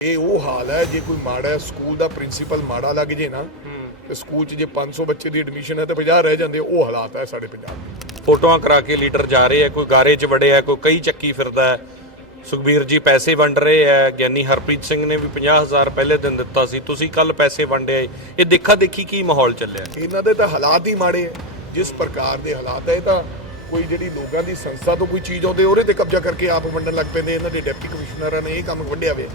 ਇਹ ਉਹ ਹਾਲ ਹੈ ਜੇ ਕੋਈ ਮਾੜਾ ਸਕੂਲ ਦਾ ਪ੍ਰਿੰਸੀਪਲ ਮਾੜਾ ਲੱਗ ਜੇ ਨਾ ਤੇ ਸਕੂਲ 'ਚ ਜੇ 500 ਬੱਚੇ ਦੀ ਐਡਮਿਸ਼ਨ ਹੈ ਤੇ 50 ਰਹਿ ਜਾਂਦੇ ਉਹ ਹਾਲਾਤ ਹੈ ਸਾਡੇ ਪੰਜਾਬ ਦੇ ਫੋਟੋਆਂ ਕਰਾ ਕੇ ਲੀਡਰ ਜਾ ਰਹੇ ਆ ਕੋਈ ਗਾਰੇ 'ਚ ਵੜਿਆ ਕੋਈ ਕਈ ਚੱਕੀ ਫਿਰਦਾ ਹੈ। ਸੁਖਬੀਰ ਜੀ ਪੈਸੇ ਵੰਡ ਰਹੇ ਆ ਗਿਆਨੀ ਹਰਪ੍ਰੀਤ ਸਿੰਘ ਨੇ ਵੀ 50000 ਪਹਿਲੇ ਦਿਨ ਦਿੱਤਾ ਸੀ ਤੁਸੀਂ ਕੱਲ ਪੈਸੇ ਵੰਡੇ ਇਹ ਦੇਖਾ ਦੇਖੀ ਕੀ ਮਾਹੌਲ ਚੱਲਿਆ ਇਹਨਾਂ ਦੇ ਤਾਂ ਹਾਲਾਤ ਹੀ ਮਾੜੇ ਹੈ। ਜਿਸ ਪ੍ਰਕਾਰ ਦੇ ਹਾਲਾਤ ਹੈ ਇਹ ਤਾਂ ਕੋਈ ਜਿਹੜੀ ਲੋਕਾਂ ਦੀ ਸੰਸਥਾ ਤੋਂ ਕੋਈ ਚੀਜ਼ ਆਉਂਦੇ ਉਹਦੇ ਤੇ ਕਬਜ਼ਾ ਕਰਕੇ ਆਪ ਵੰਡਣ ਲੱਗ ਪੈਂਦੇ ਇਹਨਾਂ ਦੇ ਡਿਪਟੀ ਕਮਿਸ਼ਨਰਾਂ ਨੇ ਇਹ ਕੰਮ ਵੰਡਿਆ ਵੇ।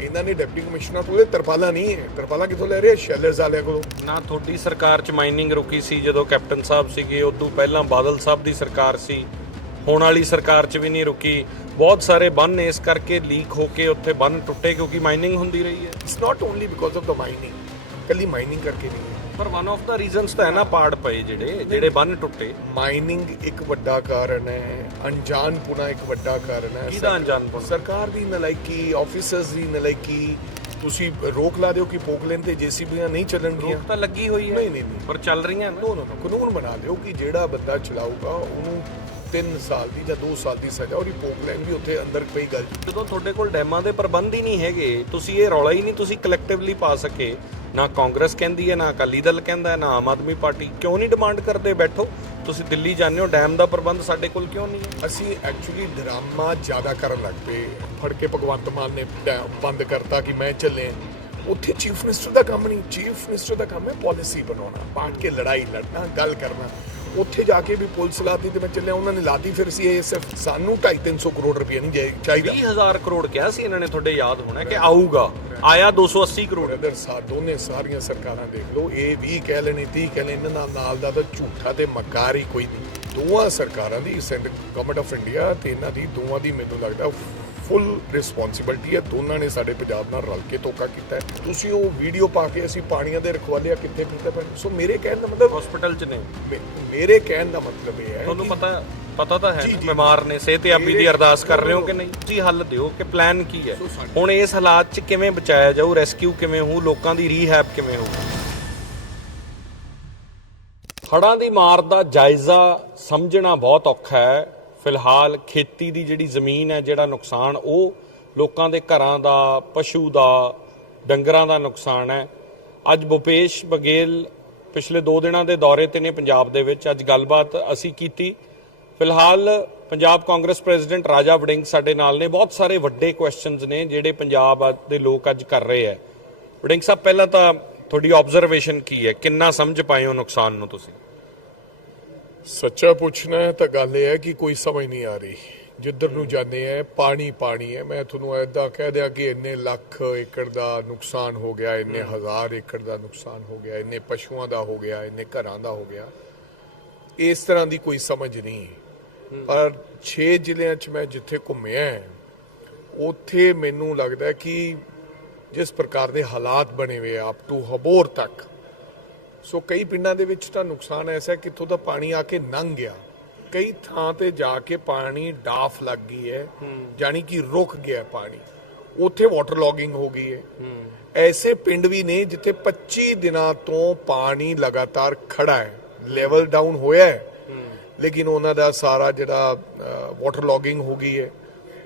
ਇਹਨਾਂ ਨੇ ਡਿਪਟੀ ਕਮਿਸ਼ਨਰ ਤੋਂ ਇਹ ਤਰਪਾਲਾਂ ਨਹੀਂ ਹੈ ਤਰਪਾਲਾਂ ਕਿੱਥੋਂ ਲੈ ਰਹੇ ਸ਼ੈਲਰਸ ਵਾਲਿਆਂ ਕੋਲੋਂ। ਨਾ ਤੁਹਾਡੀ ਸਰਕਾਰ 'ਚ ਮਾਈਨਿੰਗ ਰੁਕੀ ਸੀ ਜਦੋਂ ਕੈਪਟਨ ਸਾਹਿਬ ਸੀਗੇ ਉਦੋਂ ਪਹਿਲਾਂ ਬਾਦਲ ਸਾਹਿਬ ਦੀ ਸਰਕਾਰ ਸੀ ਹੁਣ ਵਾਲੀ ਸਰਕਾਰ 'ਚ ਵੀ ਨਹੀਂ ਰੁਕੀ। ਬਹੁਤ ਸਾਰੇ ਬੰਨ ਇਸ ਕਰਕੇ ਲੀਕ ਹੋ ਕੇ ਉੱਥੇ ਬੰਨ ਟੁੱਟੇ ਕਿਉਂਕਿ ਮਾਈਨਿੰਗ ਹੁੰਦੀ ਰਹੀ ਹੈ। It's not only because of the mining ਕੱਲੀ ਮਾਈਨਿੰਗ ਕਰਕੇ ਨਹੀਂ ਪਰ ਵਨ ਆਫ ਦਾ ਰੀਜ਼ਨਸ ਤਾਂ ਹੈ ਨਾ ਪਾੜ ਪਏ ਜਿਹੜੇ ਜਿਹੜੇ ਬੰਨ ਟੁੱਟੇ। ਮਾਈਨਿੰਗ ਇੱਕ ਵੱਡਾ ਕਾਰਨ ਹੈ ਅਣਜਾਣਪੁਣਾ ਇੱਕ ਵੱਡਾ ਕਾਰਨ ਹੈ। ਕਿਹਦਾ ਅਣਜਾਣਪੁਣਾ? ਸਰਕਾਰ ਦੀ ਨਲਾਇਕੀ ਆਫੀਸਰਸ ਦੀ ਨਲਾਇਕੀ ਤੁਸੀਂ ਰੋਕ ਲਾ ਦਿਓ ਕਿ ਪੋਕਲੈਂਡ ਤੇ ਜੀਸੀਬੀਆਂ ਨਹੀਂ ਚੱਲਣਗੀਆਂ ਰੋਕ ਤਾਂ ਲੱਗੀ ਹੋਈ ਹੈ ਨਹੀਂ, ਨਹੀਂ। ਪਰ ਚੱਲ ਰਹੀਆਂ ਨਾ। ਨੋ ਕਾਨੂੰਨ ਬਣਾ ਦਿਓ ਕਿ ਜਿਹੜਾ ਬੰਦਾ ਚਲਾਊਗਾ ਉਹਨੂੰ 3 ਸਾਲ ਦੀ ਜਾਂ 2 ਸਾਲ ਦੀ ਸਜ਼ਾ ਔਰ ਪੋਕਲੈਂਡ ਵੀ ਉੱਥੇ ਅੰਦਰ ਪਈ ਗੱਲ। ਜਦੋਂ ਤੁਹਾਡੇ ਕੋਲ ਡੈਮਾਂ ਦੇ ਪ੍ਰਬੰਧ ਹੀ ਨਹੀਂ ਹੈਗੇ ਤੁਸੀਂ ਇਹ ਰੌਲਾ ਹੀ ਨਹੀਂ ਤੁਸੀਂ ਕਲੈਕਟਿਵਲੀ ਪਾ ਸਕੇ। ਨਾ ਕਾਂਗਰਸ ਕਹਿੰਦੀ ਹੈ, ਨਾ ਅਕਾਲੀ ਦਲ ਕਹਿੰਦਾ ਹੈ, ਨਾ ਆਮ ਆਦਮੀ ਪਾਰਟੀ। ਕਿਉਂ ਨਹੀਂ ਡਿਮਾਂਡ ਕਰਦੇ ਬੈਠੋ? ਤੁਸੀਂ ਦਿੱਲੀ ਜਾਂਦੇ ਹੋ, ਡੈਮ ਦਾ ਪ੍ਰਬੰਧ ਸਾਡੇ ਕੋਲ ਕਿਉਂ ਨਹੀਂ ਹੈ? ਅਸੀਂ ਐਕਚੁਅਲੀ ਡਰਾਮਾ ਜ਼ਿਆਦਾ ਕਰਨ ਲੱਗ ਪਏ। ਫੜ ਕੇ ਭਗਵੰਤ ਮਾਨ ਨੇ ਡੈਮ ਬੰਦ ਕਰਤਾ ਕਿ ਮੈਂ ਚੱਲੇ। ਉੱਥੇ ਚੀਫ ਮਿਨਿਸਟਰ ਦਾ ਕੰਮ ਨਹੀਂ ਚੀਫ ਮਿਨਿਸਟਰ ਦਾ ਕੰਮ ਹੈ ਪਾਲਿਸੀ ਬਣਾਉਣਾ ਬਾਂਟ ਕੇ ਲੜਾਈ ਲੜਨਾ, ਗੱਲ ਕਰਨਾ। ਉੱਥੇ ਜਾ ਕੇ ਵੀ ਪੁਲਿਸ ਲਾਤੀ ਤੇ ਮੈਂ ਚੱਲਿਆ ਉਹਨਾਂ ਨੇ ਲਾਤੀ ਫਿਰ ਸੀ ਸਿਰਫ ਸਾਨੂੰ 2.5 ਕਰੋੜ ਰੁਪਏ ਨਹੀਂ ਜਾਈ- ਚਾਹੀਦਾ। 20000 ਕਰੋੜ ਕਿਹਾ ਸੀ ਇਹਨਾਂ ਨੇ ਤੁਹਾਡੇ ਯਾਦ ਹੋਣਾ ਕਿ ਆਊਗਾ। ਆਇਆ 280 ਕਰੋੜ। ਬ੍ਰਦਰ ਸਾ ਦੋਨੇ ਸਾਰੀਆਂ ਸਰਕਾਰਾਂ ਦੇਖ ਲਓ ਇਹ ਵੀ ਕਹਿ ਲੈਣੀ 30 ਕਹਿ ਲੈਣ ਇਹਨਾਂ ਨਾਲ ਨਾਲ ਦਾ ਤਾਂ ਝੂਠਾ ਤੇ ਮਕਾਰ ਹੀ ਕੋਈ ਨਹੀਂ। ਦੋਵਾਂ ਸਰਕਾਰਾਂ ਦੀ ਸੈਂਟਰ ਗਵਰਨਮੈਂਟ ਆਫ ਇੰਡੀਆ ਤੇ ਇਹਨਾਂ ਦੀ ਦੋਵਾਂ ਦੀ ਮੈਨੂੰ ਲੱਗਦਾ ਫੁੱਲ ਰਿਸਪੌਂਸਿਬਿਲਟੀ ਹੈ। ਦੋਨਾਂ ਨੇ ਸਾਡੇ ਪੰਜਾਬ ਨਾਲ ਰਲ ਕੇ ਧੋਖਾ ਕੀਤਾ ਹੈ। ਤੁਸੀਂ ਉਹ ਵੀਡੀਓ ਪਾ ਕੇ ਅਸੀਂ ਪਾਣੀਆਂ ਦੇ ਰਖਵਾਲਿਆ ਕਿੱਥੇ ਫਿਰਦੇ ਪਏ ਸੋ ਮੇਰੇ ਕਹਿਣ ਦਾ ਮਤਲਬ ਹਸਪੀਟਲ 'ਚ ਨੇ ਮੇ- ਮੇਰੇ ਕਹਿਣ ਦਾ ਮਤਲਬ ਇਹ ਹੈ ਤੁਹਾਨੂੰ ਪਤਾ ਪਤਾ ਤਾਂ ਹੈ ਜੀ, ਜੀ। ਬਿਮਾਰ ਨੇ ਸਿਹਤਯਾਬੀ ਦੀ ਅਰਦਾਸ ਕਰ ਰਹੇ ਹੋ ਕਿ ਨਹੀਂ? ਤੁਸੀਂ ਹੱਲ ਦਿਓ ਕਿ ਪਲਾਨ ਕੀ ਹੈ? ਹੁਣ ਇਸ ਹਾਲਾਤ 'ਚ ਕਿਵੇਂ ਬਚਾਇਆ ਜਾਊ ਰੈਸਕਿਊ ਕਿਵੇਂ ਹੋਊ ਲੋਕਾਂ ਦੀ ਰੀਹੈਬ ਕਿਵੇਂ ਹੋਊ? ਹੜ੍ਹਾਂ ਦੀ ਮਾਰ ਦਾ ਜਾਇਜ਼ਾ ਸਮਝਣਾ ਬਹੁਤ ਔਖਾ ਹੈ। ਫਿਲਹਾਲ ਖੇਤੀ ਦੀ ਜਿਹੜੀ ਜ਼ਮੀਨ ਹੈ, ਜਿਹੜਾ ਨੁਕਸਾਨ, ਉਹ ਲੋਕਾਂ ਦੇ ਘਰਾਂ ਦਾ, ਪਸ਼ੂ ਦਾ, ਡੰਗਰਾਂ ਦਾ ਨੁਕਸਾਨ ਹੈ। ਅੱਜ ਭੁਪੇਸ਼ ਬਗੇਲ ਪਿਛਲੇ 2 ਦਿਨਾਂ ਦੇ ਦੌਰੇ ਤੇ ਨੇ ਪੰਜਾਬ ਦੇ ਵਿੱਚ। ਅੱਜ ਗੱਲਬਾਤ ਅਸੀਂ ਕੀਤੀ। ਫਿਲਹਾਲ ਪੰਜਾਬ ਕਾਂਗਰਸ ਪ੍ਰੈਜ਼ੀਡੈਂਟ ਰਾਜਾ ਵੜਿੰਗ ਸਾਡੇ ਨਾਲ ਨੇ। ਬਹੁਤ ਸਾਰੇ ਵੱਡੇ ਕੁਐਸਚਨਸ ਨੇ, ਜਿਹੜੇ ਪੰਜਾਬ ਦੇ ਲੋਕ ਅੱਜ ਕਰ ਰਹੇ ਹੈ। ਵੜਿੰਗ ਸਾਹਿਬ, ਪਹਿਲਾਂ ਤਾਂ ਤੁਹਾਡੀ ਆਬਜ਼ਰਵੇਸ਼ਨ ਕੀ ਹੈ? ਕਿੰਨਾ ਸਮਝ ਪਾਏ ਹੋ ਨੁਕਸਾਨ ਨੂੰ ਤੁਸੀਂ? ਸੱਚਾ ਪੁੱਛਣਾ ਹੈ ਤਾਂ ਗੱਲ ਇਹ ਹੈ ਕਿ ਕੋਈ ਸਮਝ ਨਹੀਂ ਆ ਰਹੀ। ਜਿੱਧਰ ਨੂੰ ਜਾਂਦੇ ਆ ਪਾਣੀ ਪਾਣੀ ਹੈ। ਮੈਂ ਤੁਹਾਨੂੰ ਐਦਾਂ ਕਹਿ ਦਿਆਂ ਕਿ ਇੰਨੇ ਲੱਖ ਏਕੜ ਦਾ ਨੁਕਸਾਨ ਹੋ ਗਿਆ ਇੰਨੇ ਹਜ਼ਾਰ ਏਕੜ ਦਾ ਨੁਕਸਾਨ ਹੋ ਗਿਆ ਇੰਨੇ ਪਸ਼ੂਆਂ ਦਾ ਹੋ ਗਿਆ ਇੰਨੇ ਘਰਾਂ ਦਾ ਹੋ ਗਿਆ। ਇਸ ਤਰ੍ਹਾਂ ਦੀ ਕੋਈ ਸਮਝ ਨਹੀਂ। ਪਰ 6 ਜ਼ਿਲ੍ਹਿਆਂ 'ਚ ਮੈਂ ਜਿੱਥੇ ਘੁੰਮਿਆ ਹੈ, ਉੱਥੇ ਮੈਨੂੰ ਲੱਗਦਾ ਕਿ ਜਿਸ ਪ੍ਰਕਾਰ ਦੇ ਹਾਲਾਤ ਬਣੇ ਹੋਏ ਆ ਅਪ ਟੂ ਹਬੋਰ ਤੱਕ ਸੋ ਕਈ ਪਿੰਡਾਂ ਦੇ ਵਿੱਚ ਤਾਂ ਨੁਕਸਾਨ ਐਸਾ ਹੈ ਦਾ ਪਾਣੀ ਆ ਕੇ ਲੰਘ ਗਿਆ। ਕਈ ਥਾਂ ਤੇ ਜਾ ਕੇ ਪਾਣੀ ਡਾਫ ਲੱਗ ਗਈ ਹੈ ਜਾਨੀ ਕਿ ਰੁਕ ਗਿਆ ਪਾਣੀ। ਉੱਥੇ ਵਾਟਰ ਲੌਗਿੰਗ ਹੋ ਗਈ ਹੈ। ਐਸੇ ਪਿੰਡ ਵੀ ਨੇ ਜਿੱਥੇ 25 ਦਿਨਾਂ ਤੋਂ ਪਾਣੀ ਲਗਾਤਾਰ ਖੜਾ ਹੈ। ਲੈਵਲ ਡਾਊਨ ਹੋਇਆ ਹੈ। ਲੇਕਿਨ ਉਹਨਾਂ ਦਾ ਸਾਰਾ ਜਿਹੜਾ ਵਾਟਰ ਲੌਗਿੰਗ ਹੋ ਗਈ ਹੈ।